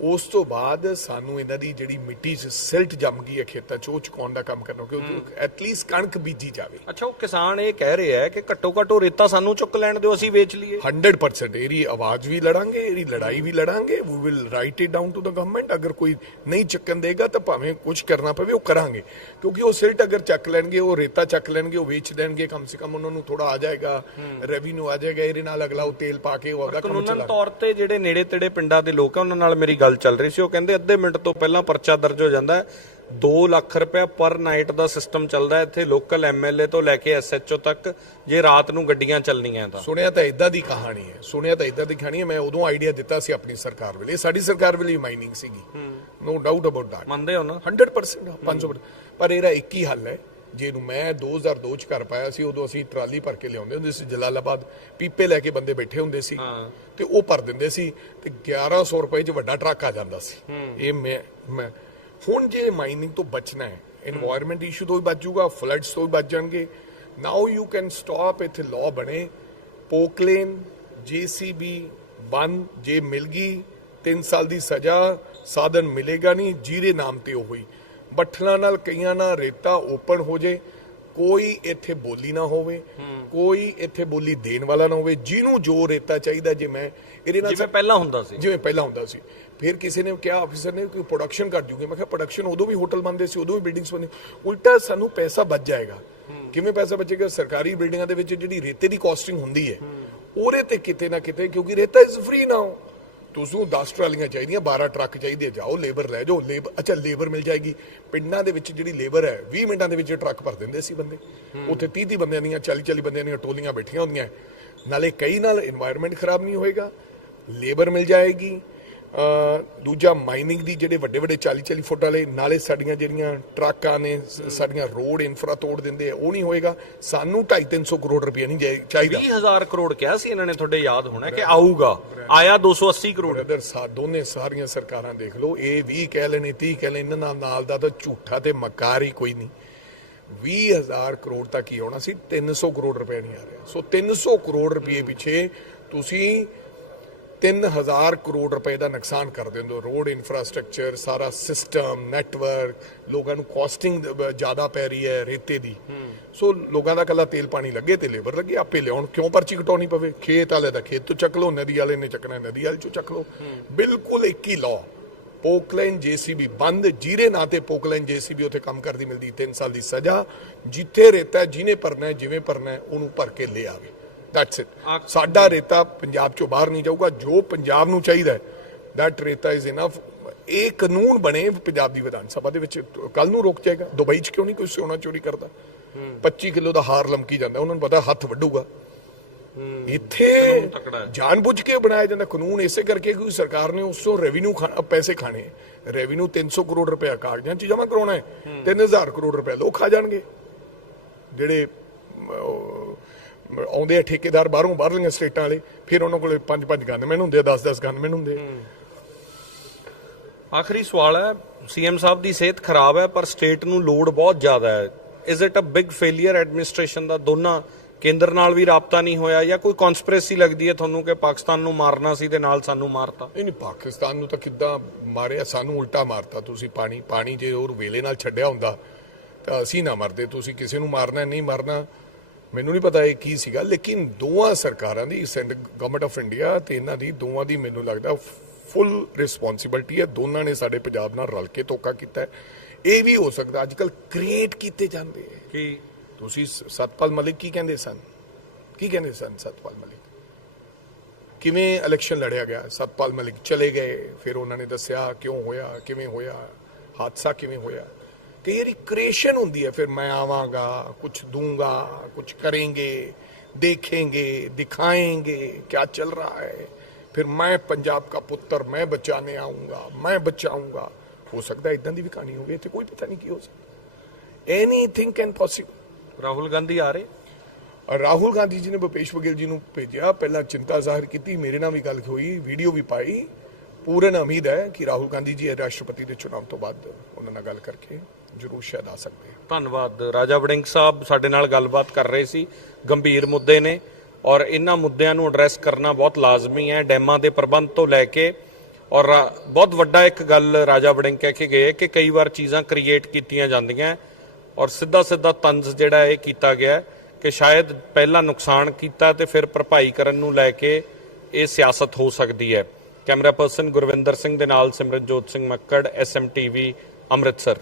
ਉਸ ਤੋਂ ਬਾਅਦ ਸਾਨੂੰ ਇਹਨਾਂ ਦੀ ਜਿਹੜੀ ਮਿੱਟੀ 'ਚ ਸਿਲਟ ਜੰਮ ਗਈ ਹੈ ਖੇਤਾਂ 'ਚ ਉਹ ਚੁਕਾਉਣ ਦਾ ਕੰਮ ਕਰਨਾ ਕਿਉਂਕਿ ਐਟਲੀਸਟ ਕਣਕ ਬੀਜੀ ਜਾਵੇ। ਅੱਛਾ ਉਹ ਕਿਸਾਨ ਇਹ ਕਹਿ ਰਹੇ ਆ ਕਿ ਘੱਟੋ ਘੱਟ ਰੇਤਾ ਸਾਨੂੰ ਚੁੱਕ ਲੈਣ ਦਿਓ ਅਸੀਂ ਵੇਚ ਲਈਏ। 100% ਇਹਦੀ ਆਵਾਜ਼ ਵੀ ਲੜਾਂਗੇ ਇਹਦੀ ਲੜਾਈ ਵੀ ਲੜਾਂਗੇ we will write it down to the government ਅਗਰ ਕੋਈ ਨਹੀਂ ਚੱਕਣ ਦੇਗਾ ਤਾਂ ਭਾਵੇਂ ਕੁਝ ਕਰਨਾ ਪਵੇ ਉਹ ਕਰਾਂਗੇ। ਕਿਉਂਕਿ ਉਹ ਸਿਲਟ ਅਗਰ ਚੱਕ ਲੈਣਗੇ ਉਹ ਰੇਤਾ ਚੱਕ ਲੈਣਗੇ ਉਹ ਵੇਚ ਦੇਣਗੇ ਕਮ ਸੇ ਕਮ ਉਹਨਾਂ ਨੂੰ ਥੋੜਾ ਆ ਜਾਏਗਾ ਰੈਵਨਿਊ ਆ ਜਾਏਗਾ ਇਹਦੇ ਨਾਲ ਅਗਲਾ ਉਹ ਤੇਲ ਪਾ ਕੇ ਉਹ ਅਗਲਾ ਕੰਮ ਚਲਾ ਤੌਰ ਤੇ ਜਿਹੜੇ ਨੇੜੇ ਤੇੜੇ ਪਿੰਡਾਂ ਦੇ ਲੋਕ ਆ ਉਹਨਾਂ ਨਾਲ ਮੇਰੀ ਗੱਲ ਚੱਲ ਰਹੀ ਸੀ ਉਹ ਕਹਿੰਦੇ ਅੱਧੇ ਮਿੰਟ ਤੋਂ ਪਹਿਲਾਂ ਪਰਚਾ ਦਰਜ ਹੋ ਜਾਂਦਾ ਹੈ। 2 ਲੱਖ ਰੁਪਏ ਪਰ ਨਾਈਟ ਦਾ ਸਿਸਟਮ ਚੱਲਦਾ ਇੱਥੇ ਲੋਕਲ ਐਮਐਲਏ ਤੋਂ ਲੈ ਕੇ ਐਸਐਚਓ ਤੱਕ ਜੇ ਰਾਤ ਨੂੰ ਗੱਡੀਆਂ ਚੱਲਣੀਆਂ ਤਾਂ। ਸੁਣਿਆ ਤਾਂ ਇਦਾਂ ਦੀ ਕਹਾਣੀ ਹੈ ਸੁਣਿਆ ਤਾਂ ਇਦਾਂ ਦੀ ਕਹਾਣੀ ਹੈ ਮੈਂ ਉਦੋਂ ਆਈਡੀਆ ਦਿੱਤਾ ਸੀ ਆਪਣੀ ਸਰਕਾਰ ਵੇਲੇ ਸਾਡੀ ਸਰਕਾਰ ਵੇਲੇ ਮਾਈਨਿੰਗ ਸੀਗੀ। ਨੋ ਡਾਊਟ ਅਬਾਊਟ ਦੈਟ ਮੰਨਦੇ ਹੋ ਨਾ? 100% 500% ਪਰ ਇਹਦਾ ਇੱਕ ਹੀ ਹੱਲ ਹੈ ਜਿਹਨੂੰ ਮੈਂ 2002 ਚ ਕਰ ਪਾਇਆ ਸੀ ਉਦੋਂ ਅਸੀਂ ਟਰਾਲੀ ਭਰ ਕੇ ਲਿਆਉਂਦੇ ਹੁੰਦੇ ਸੀ ਜਲਾਲਾਬਾਦ ਪੀਪੇ ਲੈ ਕੇ ਬੰਦੇ ਬੈਠੇ ਹੁੰਦੇ ਸੀ ਤੇ ਉਹ ਭਰ ਦਿੰਦੇ ਸੀ ਤੇ 1100 ਰੁਪਏ ਚ ਵੱਡਾ ਟਰੱਕ ਆ ਜਾਂਦਾ ਸੀ। ਇਹ ਮੈਂ ਹੁਣ ਜੇ ਮਾਈਨਿੰਗ ਤੋਂ ਬਚਣਾ ਹੈ এনवायरमेंट ਇਸ਼ੂ ਤੋਂ ਬਚੂਗਾ ਫਲੱਡਸ ਤੋਂ ਬਚ ਜਾਣਗੇ ਨਾਓ ਯੂ ਕੈਨ ਸਟਾਪ ਇਥੇ ਲਾਅ ਬਣੇ ਪੋਕਲੇਨ ਜੀਸੀਬੀ ਬੰਨ ਜੇ ਮਿਲ ਗਈ 3 ਸਾਲ ਦੀ ਸਜ਼ਾ ਸਾਧਨ ਮਿਲੇਗਾ ਨਹੀਂ ਜੀਰੇ ਨਾਮ ਤੇ ਉਹ ਹੋਈ। ਬੱਠਲਾਂ ਨਾਲ ਕਈਆਂ ਨਾਲ ਰੇਤਾ ਓਪਨ ਹੋ ਜੇ ਕੋਈ ਇੱਥੇ ਬੋਲੀ ਨਾ ਹੋਵੇ ਕੋਈ ਇੱਥੇ ਬੋਲੀ ਦੇਣ ਵਾਲਾ ਨਾ ਹੋਵੇ ਜਿਹਨੂੰ ਜੋ ਰੇਤਾ ਚਾਹੀਦਾ ਜੇ ਮੈਂ ਇਹਦੇ ਨਾਲ ਜਿਵੇਂ ਪਹਿਲਾਂ ਹੁੰਦਾ ਸੀ। ਜਿਵੇਂ ਪਹਿਲਾਂ ਹੁੰਦਾ ਸੀ। ਫਿਰ ਕਿਸੇ ਨੇ ਕਿਹਾ ਆਫੀਸਰ ਨੇ ਕਿ ਪ੍ਰੋਡਕਸ਼ਨ ਕਰ ਜੂਗੇ। ਮੈਂ ਕਿਹਾ ਪ੍ਰੋਡਕਸ਼ਨ ਉਦੋਂ ਵੀ ਹੋਟਲ ਬਣਦੇ ਸੀ ਉਦੋਂ ਵੀ ਬਿਲਡਿੰਗਸ ਬਣਦੇ ਉਲਟਾ ਸਾਨੂੰ ਪੈਸਾ ਬਚ ਜਾਏਗਾ। ਕਿਵੇਂ ਪੈਸਾ ਬਚੇਗਾ? ਸਰਕਾਰੀ ਬਿਲਡਿੰਗਾਂ ਦੇ ਵਿੱਚ ਜਿਹੜੀ ਰੇਤੇ ਦੀ ਕਾਸਟਿੰਗ ਹੁੰਦੀ ਹੈ ਉਹਦੇ ਤੇ ਕਿਤੇ ਨਾ ਕਿਤੇ ਕਿਉਂਕਿ ਰੇਤਾ ਇਜ਼ ਫ੍ਰੀ ਨਾਓ ਤੁਸੀਂ 10 ਟਰਾਲੀਆਂ ਚਾਹੀਦੀਆਂ 12 ਟਰੱਕ ਚਾਹੀਦੇ ਜਾਓ ਲੇਬਰ ਲੈ ਜਾਓ ਲੇਬਰ ਅੱਛਾ ਲੇਬਰ ਮਿਲ ਜਾਏਗੀ। ਪਿੰਡਾਂ ਦੇ ਵਿੱਚ ਜਿਹੜੀ ਲੇਬਰ ਹੈ 20 ਮਿੰਟਾਂ ਦੇ ਵਿੱਚ ਟਰੱਕ ਭਰ ਦਿੰਦੇ ਸੀ ਬੰਦੇ। ਉੱਥੇ 30 30 ਬੰਦਿਆਂ ਦੀਆਂ 40 40 ਬੰਦਿਆਂ ਦੀਆਂ ਟੋਲੀਆਂ ਬੈਠੀਆਂ ਹੁੰਦੀਆਂ। ਨਾਲੇ ਕਈ ਨਾਲ এনवायरमेंट ਖਰਾਬ ਨਹੀਂ ਹੋਏਗਾ ਲੇਬਰ ਮਿਲ ਜਾਏਗੀ ਦੂਜਾ ਮਾਈਨਿੰਗ ਦੀ ਜਿਹੜੇ ਵੱਡੇ ਵੱਡੇ 40 40 ਫੁੱਟ ਵਾਲੇ ਨਾਲੇ ਸਾਡੀਆਂ ਜਿਹੜੀਆਂ ਟਰੱਕਾਂ ਨੇ ਸਾਡੀਆਂ ਰੋਡ ਇਨਫਰਾ ਤੋੜ ਦਿੰਦੇ ਆ ਉਹ ਨਹੀਂ ਹੋਏਗਾ। ਸਾਨੂੰ 2.5 300 ਕਰੋੜ ਰੁਪਏ ਨਹੀਂ ਚਾਹੀਦਾ। 20000 ਕਰੋੜ ਕਿਹਾ ਸੀ ਇਹਨਾਂ ਨੇ ਤੁਹਾਡੇ ਯਾਦ ਹੋਣਾ ਕਿ ਆਊਗਾ। ਆਇਆ 280 ਕਰੋੜ। ਬ੍ਰਦਰ ਸਾ ਦੋਨੇ ਸਾਰੀਆਂ ਸਰਕਾਰਾਂ ਦੇਖ ਲਓ ਇਹ 20 ਕਹਿ ਲੈਣੇ 30 ਕਹਿ ਲੈਣੇ ਇਹਨਾਂ ਨਾਲ ਨਾਲ ਦਾ ਤਾਂ ਝੂਠਾ ਤੇ ਮਕਾਰ ਹੀ ਕੋਈ ਨਹੀਂ। 20000 ਕਰੋੜ ਤੱਕ ਹੀ ਆਉਣਾ ਸੀ 300 ਕਰੋੜ ਰੁਪਏ ਨਹੀਂ ਆ ਰਿਹਾ। ਸੋ 300 ਕਰੋੜ ਰੁਪਏ ਪਿੱਛੇ ਤੁਸੀਂ 3000 ਕਰੋੜ ਰੁਪਏ ਦਾ ਨੁਕਸਾਨ ਕਰ ਦਿੰਦੇ ਹੋ। ਰੋਡ ਇਨਫਰਾਸਟ੍ਰਕਚਰ ਸਾਰਾ ਸਿਸਟਮ ਨੈਟਵਰਕ ਲੋਕਾਂ ਨੂੰ ਕਾਸਟਿੰਗ ਜ਼ਿਆਦਾ ਪੈ ਰਹੀ ਹੈ ਰੇਤੇ ਦੀ। ਸੋ ਲੋਕਾਂ ਦਾ ਕੱਲਾ ਤੇਲ ਪਾਣੀ ਲੱਗੇ ਤੇ ਲੇਬਰ ਲੱਗੇ ਆਪੇ ਲਿਆਉਣ। ਕਿਉਂ ਪਰਚੀ ਕਟਾਉਣੀ ਪਵੇ? ਖੇਤ ਵਾਲੇ ਦਾ ਖੇਤ ਤੋਂ ਚੱਕ ਲਓ ਨਦੀ ਵਾਲੇ ਨੇ ਚੱਕਣਾ ਨਦੀ ਵਾਲੇ ਚੋਂ ਚੱਕ ਲਓ। ਬਿਲਕੁਲ ਇੱਕ ਹੀ ਲਾਅ ਪੋਕਲੈਨ ਜੀਸੀਬੀ ਬੰਦ ਜੀਰੇ ਨਾਂ ਤੇ ਪੋਕਲੈਨ ਜੀਸੀਬੀ ਉੱਥੇ ਕੰਮ ਕਰਦੀ ਮਿਲਦੀ 3 ਸਾਲ ਦੀ ਸਜ਼ਾ। ਜਿੱਥੇ ਰੇਤਾ ਹੈ, ਜਿਹਨੇ ਭਰਨਾ ਜਿਵੇਂ ਭਰਨਾ ਉਹਨੂੰ ਭਰ ਕੇ ਲੈ ਆਵੇ। ਦੈਟਸ ਇਟ ਸਾਡਾ ਰੇਤਾ ਪੰਜਾਬ ਚੋਂ ਬਾਹਰ ਨਹੀਂ ਜਾਊਗਾ ਜੋ ਪੰਜਾਬ ਨੂੰ ਚਾਹੀਦਾ ਹੈ ਦੈਟ ਰੇਤਾ ਇਜ਼ ਇਨਫ ਇਹ ਕਾਨੂੰਨ ਬਣੇ ਪੰਜਾਬ ਦੀ ਵਿਧਾਨ ਸਭਾ ਦੇ ਵਿੱਚ। ਕੱਲ ਨੂੰ ਰੁਕ ਜਾਏਗਾ। ਦੁਬਈ 'ਚ ਕਿਉਂ ਨਹੀਂ ਕੋਈ ਸੋਨਾ ਚੋਰੀ ਕਰਦਾ? 25 ਕਿਲੋ ਦਾ ਹਾਰ ਲਮਕੀ ਜਾਂਦਾ। ਉਹਨਾਂ ਨੂੰ ਪਤਾ ਹੱਥ ਵੱਡੂਗਾ ਇੱਥੇ। ਜਾਣਬੁੱਝ ਕੇ ਬਣਾਇਆ ਜਾਂਦਾ ਕਾਨੂੰਨ। ਇਸੇ ਕਰਕੇ ਕਿ ਸਰਕਾਰ ਨੇ ਉਸ ਤੋਂ ਰੈਵਨਿਊ ਪੈਸੇ ਖਾਣੇ। ਰੈਵਨਿਊ 300 ਕਰੋੜ ਰੁਪਏ ਕਾਗਜ਼ਾਂ 'ਚ ਜਮ੍ਹਾਂ ਕਰਾਉਣਾ ਹੈ। 3000 ਕਰੋੜ ਰੁਪਏ ਲੋਕ ਖਾ ਜਾਣਗੇ। ਜਿਹੜੇ ਆਉਂਦੇ ਆ ਠੇਕੇਦਾਰ ਬਾਹਰੋਂ ਬਾਹਰਲੀਆਂ ਸਟੇਟਾਂ ਵਾਲੇ ਫਿਰ ਉਹਨਾਂ ਕੋਲੇ ਪੰਜ ਪੰਜ ਗਨਮੈਨ ਹੁੰਦੇ ਆ 10 10 ਗਨਮੈਨ ਹੁੰਦੇ ਆ। ਆਖਰੀ ਸਵਾਲ ਹੈ ਸੀਐਮ ਸਾਹਿਬ ਦੀ ਸਿਹਤ ਖਰਾਬ ਹੈ ਪਰ ਸਟੇਟ ਨੂੰ ਲੋਡ ਬਹੁਤ ਜ਼ਿਆਦਾ ਹੈ। Is it a big failure administration ਦਾ ਦੋਨਾਂ ਕੇਂਦਰ ਨਾਲ ਵੀ ਰਾਬਤਾ ਨਹੀਂ ਹੋਇਆ ਜਾਂ ਕੋਈ ਕਨਸਪੀਰੇਸੀ ਲੱਗਦੀ ਹੈ ਤੁਹਾਨੂੰ ਕਿ ਪਾਕਿਸਤਾਨ ਨੂੰ ਮਾਰਨਾ ਸੀ ਤੇ ਨਾਲ ਸਾਨੂੰ ਮਾਰਤਾ? ਇਹ ਨਹੀਂ ਪਾਕਿਸਤਾਨ ਨੂੰ ਤਾਂ ਕਿੱਦਾਂ ਮਾਰਿਆ ਸਾਨੂੰ ਉਲਟਾ ਮਾਰਤਾ ਤੁਸੀਂ ਪਾਣੀ ਪਾਣੀ ਜੇ ਹੋਰ ਵੇਲੇ ਨਾਲ ਛੱਡਿਆ ਹੁੰਦਾ ਤਾਂ ਅਸੀਂ ਨਾ ਮਰਦੇ ਤੁਸੀਂ ਕਿਸੇ ਨੂੰ ਮਾਰਨਾ ਨਹੀਂ ਮਾਰਨਾ। ਮੈਨੂੰ ਨਹੀਂ ਪਤਾ ਇਹ ਕੀ ਸੀਗਾ ਲੇਕਿਨ ਦੋਵਾਂ ਸਰਕਾਰਾਂ ਦੀ ਗਵਰਨਮੈਂਟ ਆਫ ਇੰਡੀਆ ਤੇ ਇਹਨਾਂ ਦੀ ਦੋਵਾਂ ਦੀ ਮੈਨੂੰ ਲੱਗਦਾ ਫੁੱਲ ਰਿਸਪੌਂਸਿਬਿਲਟੀ ਹੈ। ਦੋਨਾਂ ਨੇ ਸਾਡੇ ਪੰਜਾਬ ਨਾਲ ਰਲ ਕੇ ਧੋਖਾ ਕੀਤਾ ਹੈ। ਇਹ ਵੀ ਹੋ ਸਕਦਾ ਅੱਜ ਕੱਲ ਕ੍ਰੀਏਟ ਕੀਤੇ ਜਾਂਦੇ ਹੈ। ਕਿ? ਤੁਸੀਂ ਸਤਪਾਲ ਮਲਿਕ ਕੀ ਕਹਿੰਦੇ ਸਨ? ਕੀ ਕਹਿੰਦੇ ਸਨ ਸਤਪਾਲ ਮਲਿਕ? ਕਿਵੇਂ ਇਲੈਕਸ਼ਨ ਲੜਿਆ ਗਿਆ? ਸਤਪਾਲ ਮਲਿਕ ਚਲੇ ਗਏ ਫਿਰ ਉਹਨਾਂ ਨੇ ਦੱਸਿਆ ਕਿਉਂ ਹੋਇਆ ਕਿਵੇਂ ਹੋਇਆ? ਹਾਦਸਾ ਕਿਵੇਂ ਹੋਇਆ? ਤੇਰੀ ਕ੍ਰੀਏਸ਼ਨ ਹੁੰਦੀ ਹੈ ਫਿਰ ਮੈਂ ਆਵਾਂਗਾ ਕੁਝ ਦੂੰਗਾ ਕੁਝ ਕਰਾਂਗੇ ਦੇਖेंगे ਦਿਖਾएंगे क्या ਚੱਲ रहा ਹੈ। ਫਿਰ ਮੈਂ ਪੰਜਾਬ का पुत्र मैं बचाने आऊंगा मैं बचाऊंगा ਹੋ ਸਕਦਾ ਇਦਾਂ ਦੀ ਵੀ ਕਹਾਣੀ ਹੋਵੇ ਇੱਥੇ ਕੋਈ ਪਤਾ ਨਹੀਂ ਕੀ ਹੋ ਸਕਦਾ। Anything can possible Rahul Gandhi ਆ ਰਹੇ? ਔਰ ਰਾਹੁਲ ਗਾਂਧੀ ਜੀ ਨੇ ਭਪੇਸ਼ ਬਗੇਲ ਜੀ ਨੂੰ ਭੇਜਿਆ ਪਹਿਲਾਂ ਚਿੰਤਾ ਜ਼ਾਹਿਰ ਕੀਤੀ ਮੇਰੇ ਨਾਲ ਵੀ ਗੱਲ ਹੋਈ ਵੀਡੀਓ ਵੀ ਪਾਈ। ਪੂਰਨ ਉਮੀਦ ਹੈ ਕਿ ਰਾਹੁਲ ਗਾਂਧੀ ਜੀ ਰਾਸ਼ਟਰਪਤੀ ਦੇ ਚੁਣਾਵ ਤੋਂ ਬਾਅਦ ਉਹਨਾਂ ਨਾਲ ਗੱਲ ਕਰਕੇ ਜ਼ਰੂਰ ਸ਼ਾਇਦ ਆ ਸਕਦੇ ਧੰਨਵਾਦ ਰਾਜਾ ਵੜਿੰਗ ਸਾਹਿਬ, ਸਾਡੇ ਨਾਲ ਗੱਲਬਾਤ ਕਰ ਰਹੇ ਸੀ, ਗੰਭੀਰ ਮੁੱਦੇ ਨੇ ਔਰ ਇਹਨਾਂ ਮੁੱਦਿਆਂ ਨੂੰ ਐਡਰੈਸ ਕਰਨਾ ਬਹੁਤ ਲਾਜ਼ਮੀ ਹੈ, ਡੈਮਾਂ ਦੇ ਪ੍ਰਬੰਧ ਤੋਂ ਲੈ ਕੇ ਔਰ ਰਾ- ਬਹੁਤ ਵੱਡਾ ਇੱਕ ਗੱਲ ਰਾਜਾ ਵੜਿੰਗ ਕਹਿ ਕੇ ਗਏ ਕਿ ਕਈ ਵਾਰ ਚੀਜ਼ਾਂ ਕ੍ਰੀਏਟ ਕੀਤੀਆਂ ਜਾਂਦੀਆਂ ਔਰ ਸਿੱਧਾ ਸਿੱਧਾ ਤੰਜ਼ ਜਿਹੜਾ ਇਹ ਕੀਤਾ ਗਿਆ ਕਿ ਸ਼ਾਇਦ ਪਹਿਲਾਂ ਨੁਕਸਾਨ ਕੀਤਾ ਤੇ ਫਿਰ ਭਰਪਾਈ ਕਰਨ ਨੂੰ ਲੈ ਕੇ ਇਹ ਸਿਆਸਤ ਹੋ ਸਕਦੀ ਹੈ। ਕੈਮਰਾ ਪਰਸਨ ਗੁਰਵਿੰਦਰ ਸਿੰਘ ਦੇ ਨਾਲ ਸਿਮਰਨਜੋਤ ਸਿੰਘ ਮੱਕੜ ਐਸਐਮਟੀਵੀ ਅੰਮ੍ਰਿਤਸਰ।